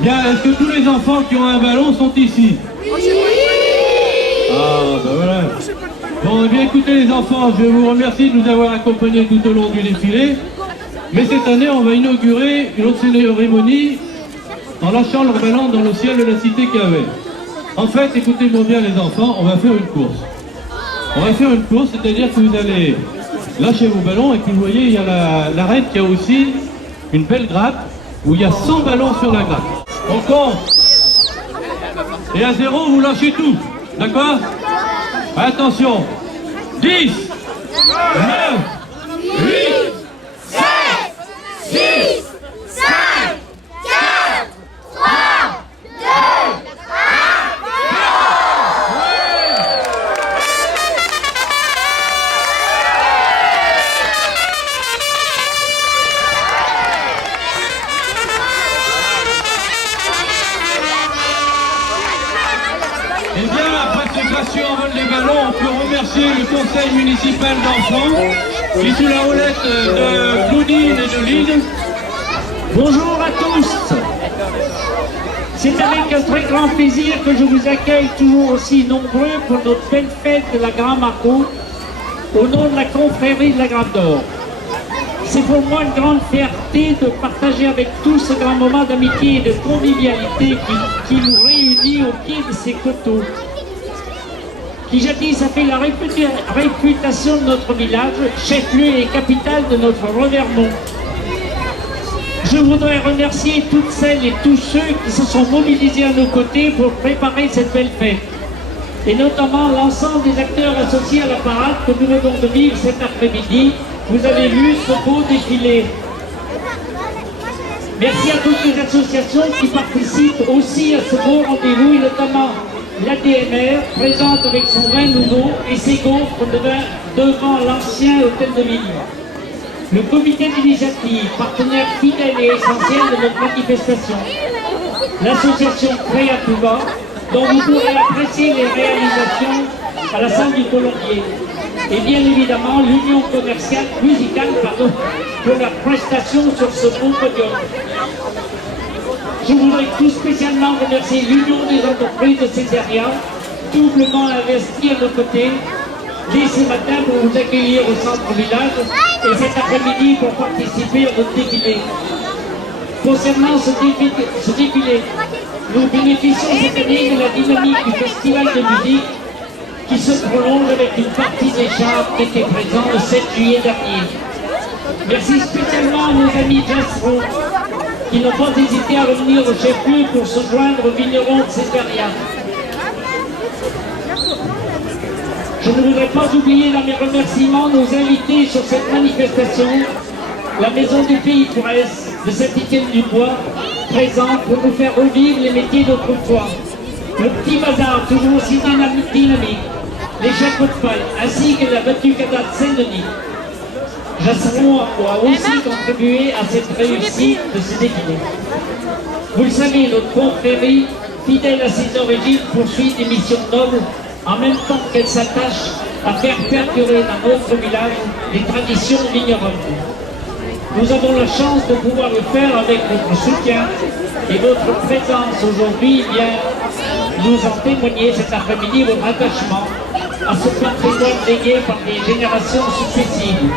Bien, est-ce que tous les enfants qui ont un ballon sont ici? Ah, ben voilà. Bon, eh bien écoutez les enfants, je vous remercie de nous avoir accompagnés tout au long du défilé. Mais cette année, on va inaugurer une autre cérémonie en lâchant leur ballon dans le ciel de la cité Cavet. En fait, écoutez-moi bien les enfants, on va faire une course. On va faire une course, c'est-à-dire que vous allez lâcher vos ballons et puis vous voyez, il y a l'arête qui a aussi une belle grappe où il y a 100 ballons sur la grappe. On compte. Et à 0, vous lâchez tout. D'accord? Attention. 10, 9, 8, 7, 6, 5, 4, 3, 2, 1. Eh bien, après ce gracieux envol des ballons, on peut remercier le conseil municipal d'enfants qui, sous la houlette de Claudine et de Lille. Bonjour à tous. C'est avec un très grand plaisir que je vous accueille toujours aussi nombreux pour notre belle fête de la Grand Margot au nom de la confrérie de la Grappe d'Or. C'est pour moi une grande fierté de partager avec tous ce grand moment d'amitié et de convivialité qui nous réunit au pied de ces coteaux, qui jadis a fait la réputation de notre village, chef-lieu et capitale de notre Revermont. Je voudrais remercier toutes celles et tous ceux qui se sont mobilisés à nos côtés pour préparer cette belle fête, et notamment l'ensemble des acteurs associés à la parade que nous venons de vivre cet après-midi. Vous avez vu ce beau défilé. Merci à toutes les associations qui participent aussi à ce beau rendez-vous, et notamment l'ADMR, présente avec son vin nouveau et ses gaufres devant l'ancien hôtel de ville. Le comité d'initiative, partenaire fidèle et essentiel de notre manifestation. L'association Créatouva, dont vous pourrez apprécier les réalisations à la salle du Colombier. Et bien évidemment, l'Union commerciale musicale pour leur prestation sur ce beau podium. Je voudrais tout spécialement remercier l'Union des entreprises de Césaria, doublement investie à nos côtés, dès ce matin pour vous accueillir au centre-village et cet après-midi pour participer à notre défilé. Concernant ce défilé, nous bénéficions cette année de la dynamique du festival de musique qui se prolonge avec une partie des chars qui étaient présents le 7 juillet dernier. Merci spécialement à nos amis Jasro qui n'ont pas hésité à revenir au chef-lieu pour se joindre aux vignerons de Césaria. Je ne voudrais pas oublier dans mes remerciements nos invités sur cette manifestation, la Maison du Pays Presse de Saint-Étienne-du-Bois, présente pour nous faire revivre les métiers d'autrefois. Le Petit Bazar, toujours aussi dynamique, les chapeaux de paille, ainsi que la Batucada de Saint-Denis. Jasseron a aussi contribué à cette réussite de ce défilé. Vous le savez, notre confrérie, fidèle à ses origines, poursuit des missions nobles en même temps qu'elle s'attache à faire perdurer dans notre village les traditions vigneronnes. Nous avons la chance de pouvoir le faire avec votre soutien et votre présence aujourd'hui vient nous en témoigner cet après-midi votre attachement à ce patrimoine légué par les générations successives.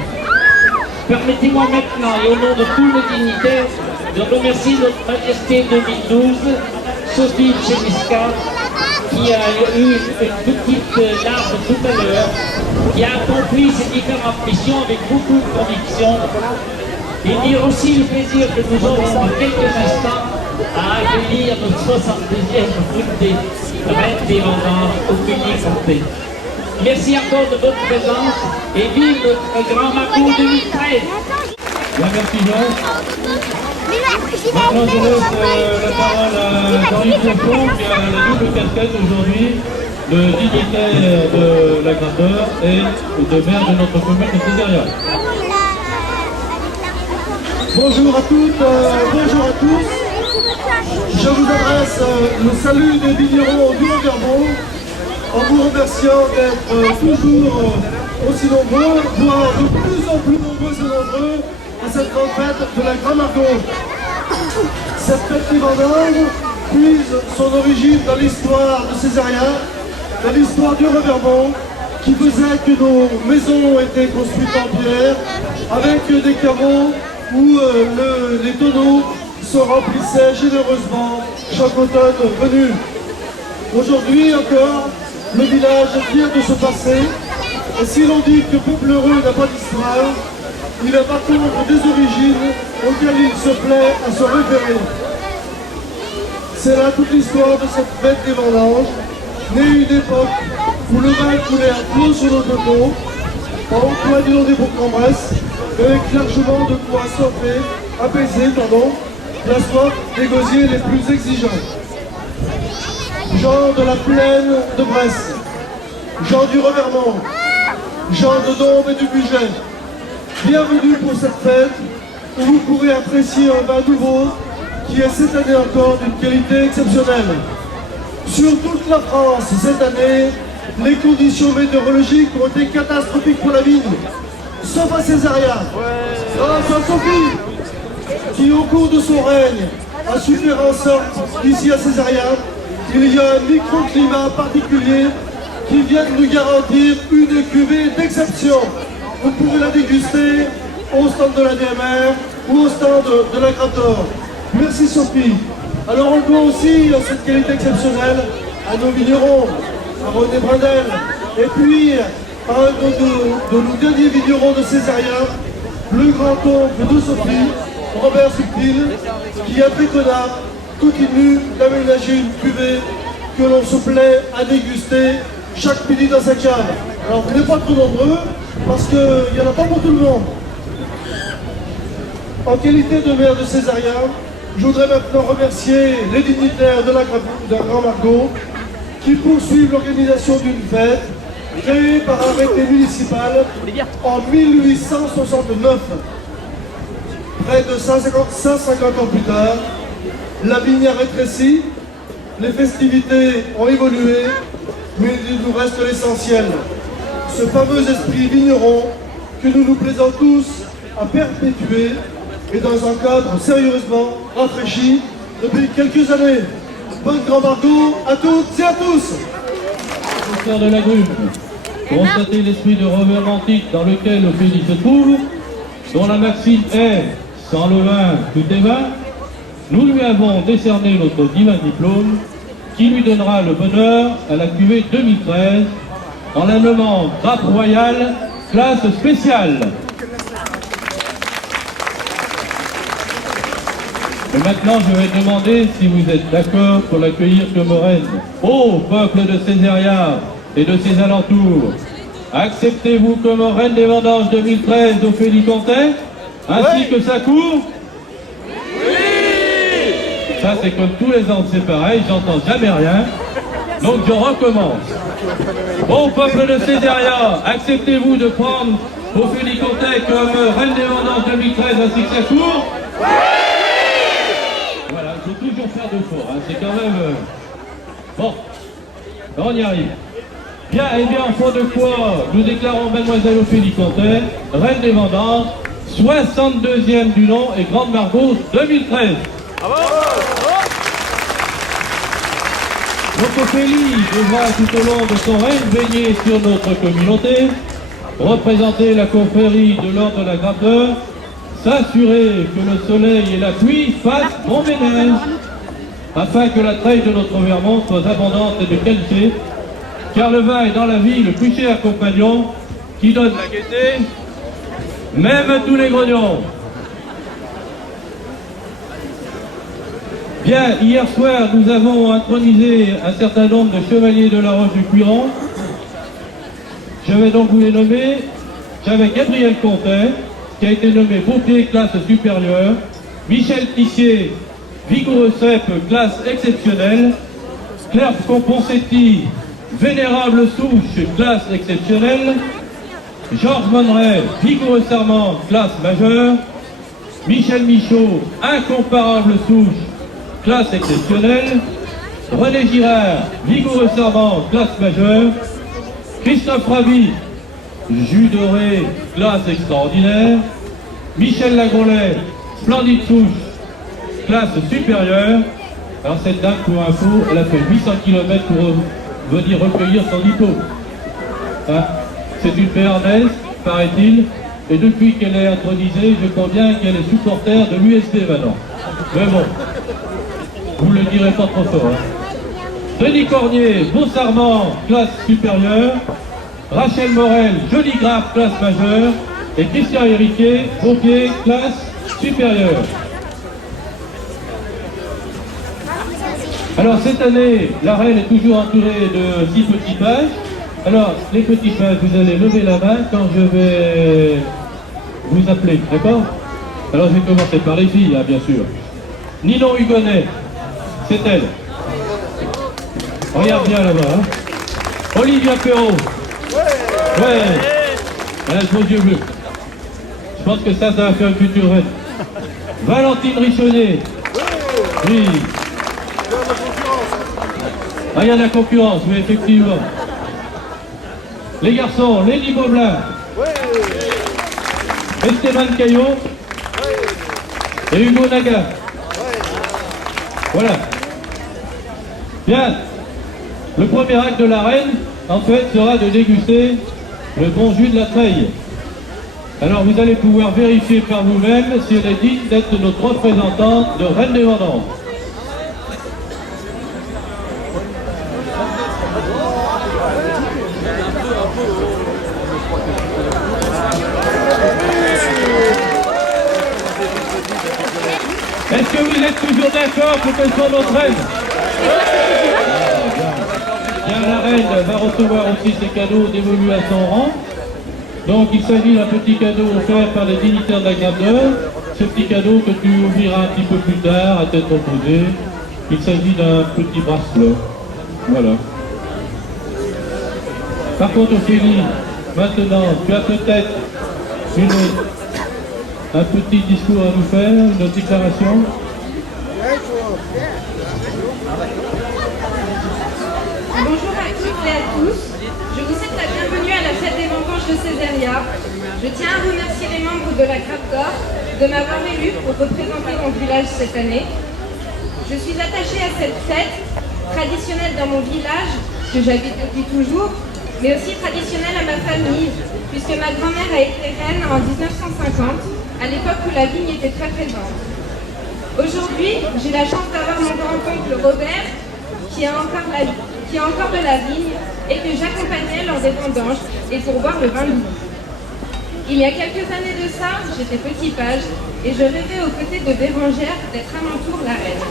Permettez-moi maintenant, et au nom de tous les dignitaires, de remercier notre Majesté 2012, Sophie Chemiska, qui a eu une petite larme tout à l'heure, qui a accompli ses différentes missions avec beaucoup de conviction, et dire aussi le plaisir que nous aurons dans quelques instants à accueillir notre 62e fruité, Reine des Vendanges au public santé. Merci encore de votre présence et vive notre Grand Margot 2013. Bien, merci Jean. Maintenant je laisse la parole à Jean-Yves Lefond qui a la double casquette aujourd'hui de dignitaire de la Grappe d'Or et de maire de notre commune de Césaria. Bonjour à toutes, bonjour à tous. Je vous adresse le salut des vignerons du Revermont en vous remerciant d'être toujours aussi nombreux, voire de plus en plus nombreux et nombreux à cette grande fête de la Grand Margot. Cette fête des vendanges puise son origine dans l'histoire de Césarien, dans l'histoire du Reverbon, qui faisait que nos maisons étaient construites en pierre, avec des caveaux où les tonneaux se remplissaient généreusement chaque automne venu. Aujourd'hui encore, le village vient de se passer, et si l'on dit que Peuplereux n'a pas d'histoire, il est par contre des origines auxquelles il se plaît à se référer. C'est là toute l'histoire de cette fête des vendanges, née une époque où le vin coulait à flot sur nos tonneaux, au coin du long des Bourg-en-Bresse, avec largement de quoi apaiser la soif des gosiers les plus exigeants. Gens de la plaine de Bresse, gens du Revermont, gens de Dombes et du Bugey, bienvenue pour cette fête où vous pourrez apprécier un vin nouveau qui est cette année encore d'une qualité exceptionnelle. Sur toute la France, cette année, les conditions météorologiques ont été catastrophiques pour la vigne, sauf à Césaria, grâce à Sophie, qui au cours de son règne a su faire en sorte qu'ici à Césaria, il y a un microclimat particulier qui vient de nous garantir une cuvée d'exception. Vous pourrez la déguster au stand de la DMR ou au stand de la Grator. Merci Sophie. Alors on doit aussi cette qualité exceptionnelle à nos vignerons, à René Brindel, et puis à un de nos derniers vignerons de Césaria, le grand-oncle de Sophie, Robert Subtil, qui à Tréconard continue d'aménager une cuvée que l'on se plaît à déguster chaque midi dans sa cave. Alors vous n'êtes pas trop nombreux, parce qu'il n'y en a pas pour tout le monde. En qualité de maire de Césaria, je voudrais maintenant remercier les dignitaires de la Grand Margot qui poursuivent l'organisation d'une fête créée par arrêté municipal en 1869. Près de 150 ans plus tard, la vigne a rétréci, les festivités ont évolué, mais il nous reste l'essentiel. Ce fameux esprit vigneron que nous nous plaisons tous à perpétuer et dans un cadre sérieusement rafraîchi depuis quelques années. Bonne Grand Margot à toutes et à tous. Professeur de la Grume, constatez l'esprit de romantique dans lequel Ophélie se trouve, dont la maxime est « sans le vin, tout est vin », nous lui avons décerné notre divin diplôme qui lui donnera le bonheur à la cuvée 2013 en la nommant Grappe Royale, classe spéciale. Et maintenant, je vais demander si vous êtes d'accord pour l'accueillir comme reine. Ô peuple de Césaria et de ses alentours, acceptez-vous comme reine des vendanges 2013 Ophélie Contet, ainsi que sa cour? Oui! Ça, c'est comme tous les ans, c'est pareil, j'entends jamais rien. Donc, je recommence. Ô peuple de Césaria, acceptez-vous de prendre Ophélie Contet comme reine des vendanges 2013 ainsi que sa cour? Oui! Voilà, il faut toujours faire de fort, hein. C'est quand même... Bon, on y arrive. Bien, et bien, en foi de quoi, nous déclarons Mademoiselle Ophélie Contet, reine des vendanges, 62e du nom et Grande Margot 2013. Bravo! Donc Ophélie devra tout au long de son règne veiller sur notre communauté, représenter la confrérie de l'ordre de la Grappeur, s'assurer que le soleil et la pluie fassent bon ménage, afin que la treille de notre Vermont soit abondante et de qualité, car le vin est dans la vie le plus cher compagnon qui donne la gaieté, même à tous les grognons. Bien, hier soir, nous avons intronisé un certain nombre de chevaliers de la Roche du Cuiran. Je vais donc vous les nommer. J'avais Gabriel Contet, qui a été nommé pompier classe supérieure, Michel Tissier, vigoureux cep classe exceptionnelle, Claire Componcetti, vénérable souche classe exceptionnelle, Georges Monneray, vigoureux serment classe majeure, Michel Michaud, incomparable souche classe exceptionnelle, René Girard, vigoureux serment classe majeure, Christophe Ravi, jus doré, classe extraordinaire, Michel Lagrolet, splendide souche, classe supérieure. Alors cette dame, pour info, elle a fait 800 km pour venir recueillir son diplôme. Hein? C'est une béarnaise, paraît-il, et depuis qu'elle est intronisée, je crois bien qu'elle est supporter de l'USD maintenant. Mais bon, vous le direz pas trop fort. Hein? Denis Cornier, Beausarmant, classe supérieure. Rachel Morel, Jolie Grave, classe majeure. Et Christian Hériquet, pompier, classe supérieure. Alors cette année, la reine est toujours entourée de 6 petits pages. Alors les petits pages, vous allez lever la main quand je vais vous appeler, d'accord? Alors je vais commencer par les filles, hein, bien sûr. Ninon Hugonnet, c'est elle. Regarde bien là-bas. Hein. Olivia Perrault. Ouais. Elle a les yeux bleus. Je pense que ça va faire une future reine. Valentine Richonnet. Oui. Ah, il y a de la concurrence, mais effectivement. Les garçons, Lenny Beaublin. Esteban Caillot. Et Hugo Naga. Voilà. Bien. Le premier acte de la reine, en fait, sera de déguster le bon jus de la treille. Alors vous allez pouvoir vérifier par vous-même si elle est digne d'être notre représentante de Reine des Vendanges. Est-ce que vous êtes toujours d'accord pour qu'elle soit notre reine? Bien, la reine va recevoir aussi ses cadeaux dévolus à son rang. Donc il s'agit d'un petit cadeau offert par les dignitaires de la grandeur. Ce petit cadeau que tu ouvriras un petit peu plus tard à tête reposée. Il s'agit d'un petit bracelet. Voilà. Par contre Ophélie, maintenant tu as peut-être un petit discours à nous faire, une déclaration. Bonjour à toutes et à tous. Je vous souhaite la bienvenue à la fête des vendanges de Césaria. Je tiens à remercier les membres de la Grappe d'Or de m'avoir élu pour représenter mon village cette année. Je suis attachée à cette fête traditionnelle dans mon village que j'habite depuis toujours, mais aussi traditionnelle à ma famille, puisque ma grand-mère a été reine en 1950. À l'époque où la vigne était très présente. Aujourd'hui, j'ai la chance d'avoir mon grand-oncle Robert, qui a encore de la vigne, et que j'accompagnais lors des vendanges et pour boire le vin de loup. Il y a quelques années de ça, j'étais petit page, et je rêvais aux côtés de Bérangère d'être à mon tour la reine.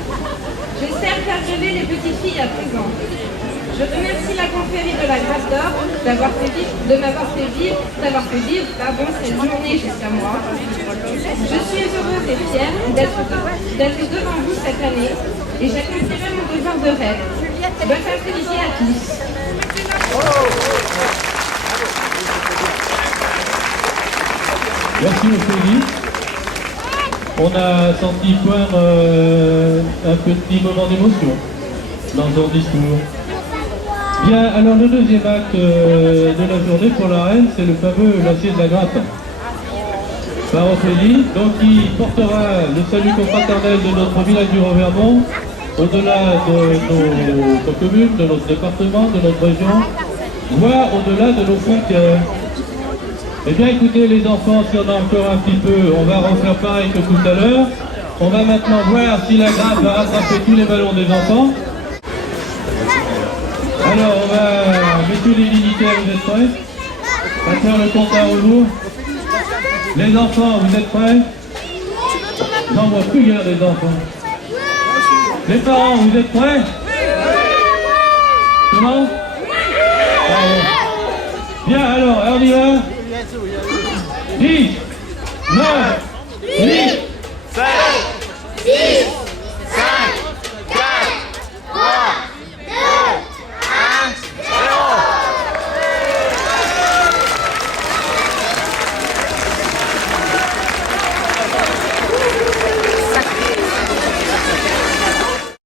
J'espère faire rêver les petites filles à présent. Je remercie la confrérie de la Grappe d'Or de m'avoir fait vivre cette journée jusqu'à moi. Je suis heureuse et fière d'être devant vous cette année et j'accomplirai mon devoir de reine. Bonne après-midi à tous. Merci Ophélie. On a senti poindre un petit moment d'émotion dans son discours. Bien, alors le deuxième acte de la journée pour la reine, c'est le fameux lâcher de la grappe par Ophélie, donc qui portera le salut confraternel de notre village du Revermont au-delà de nos communes, de notre département, de notre région, voire au-delà de nos frontières. Eh bien écoutez les enfants, si on a encore un petit peu, on va refaire pareil que tout à l'heure. On va maintenant voir si la grappe va rattraper tous les ballons des enfants. Alors on va, messieurs les dignitaires, vous êtes prêts à faire le compte à rebours? Les enfants, vous êtes prêts? J'en vois plus rien des enfants. Les parents, vous êtes prêts? Comment? Bien, alors, on y va. 10, 9,